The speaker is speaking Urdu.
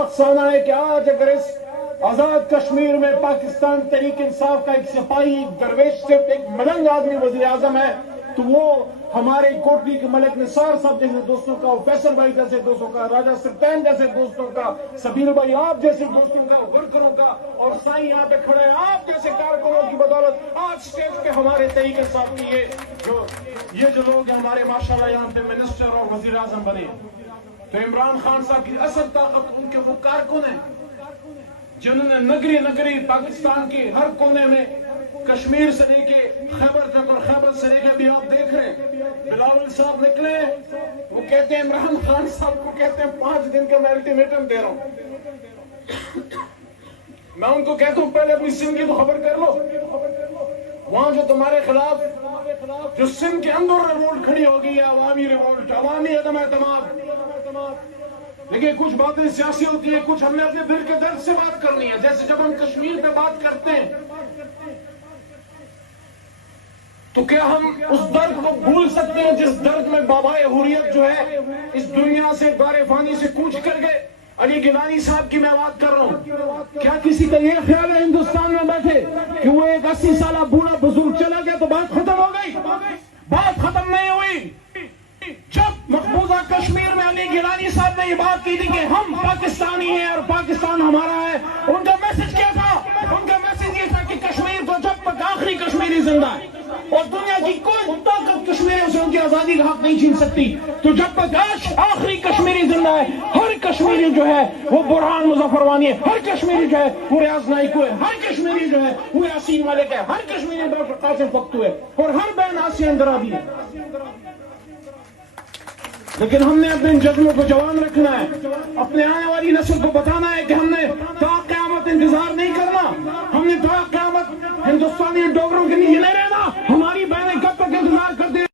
افسانہ ہے کہ آج اگر اس آزاد کشمیر میں پاکستان تحریک انصاف کا ایک سپاہی، ایک درویش، صرف ایک ملنگ آدمی وزیر اعظم ہے تو وہ ہمارے کوٹلی کے ملک نثار صاحب جیسے دوستوں کا، فیصل بھائی جیسے دوستوں کا، راجہ سلطان جیسے دوستوں کا، سبیل بھائی آپ جیسے دوستوں کا، ورکروں کا، اور سائیں یہاں پہ کھڑے ہیں آپ جیسے کارکنوں کی بدولت آج اسٹیج پہ ہمارے تحریک انصاف کی یہ جو لوگ ہیں ہمارے ماشاءاللہ یہاں پہ منسٹر اور وزیر اعظم بنے. تو عمران خان صاحب کی اصل طاقت ان کے وہ کارکن ہیں جنہوں نے نگری پاکستان کے ہر کونے میں، کشمیر سے لے کے خیبر تک اور خیبر سے لے کے بھی آپ دیکھ رہے ہیں بلاول صاحب نکلے، وہ کہتے ہیں عمران خان صاحب کو کہتے ہیں 5 دن کا میں الٹیمیٹم دے رہا ہوں. میں ان کو کہتا ہوں پہلے اپنی سندھ کی تو خبر کر لو. وہاں جو تمہارے خلاف جو سندھ کے اندر ریوولٹ کھڑی ہوگی ہے، عوامی ریوولٹ، عوامی عدم اعتماد. لیکن کچھ باتیں سیاسی ہوتی ہیں، کچھ ہم نے اپنے دل کے درد سے بات کرنی ہے. جیسے جب ہم کشمیر پہ بات کرتے ہیں تو کیا ہم اس درد کو بھول سکتے ہیں جس درد میں بابائے حریت جو ہے اس دنیا سے دار فانی سے کوچ کر گئے؟ علی گیلانی صاحب کی میں بات کر رہا ہوں. کیا کسی کا یہ خیال ہے ہندوستان میں بیٹھے کہ وہ ایک 80 سالہ بوڑھا بزرگ چلا گیا تو بات ختم ہو گئی؟ بات ختم نہیں ہوئی. جب مقبوضہ کشمیر میں علی گیلانی صاحب نے یہ بات کی تھی کہ ہم پاکستانی ہیں اور پاکستان ہمارا ہے، ان کا میسج کیا تھا؟ ان کا میسج یہ تھا کہ کشمیر تو جب تک آخری کشمیری زندہ ہے اور دنیا کی کوئی طاقت کشمیریوں سے ان کی آزادی کا حق نہیں چھین سکتی، تو جب تک آخری کشمیری زندہ ہے ہر کشمیری جو ہے وہ برہان مظفر وانی ہے، ہر کشمیری جو ہے وہ ریاض نائکو ہے، ہر کشمیری جو ہے وہ یاسین ملک ہے، ہر کشمیری ڈاکٹر قاسم فختو ہے، اور ہر بہن آسیہ اندرابی ہے. لیکن ہم نے اپنے ان جذبوں کو جوان رکھنا ہے، اپنے آنے والی نسل کو بتانا ہے کہ ہم نے تا قیامت انتظار نہیں کرنا، ہم نے تا قیامت ہندوستانی ڈوگروں کے نیچے نہیں رہنا.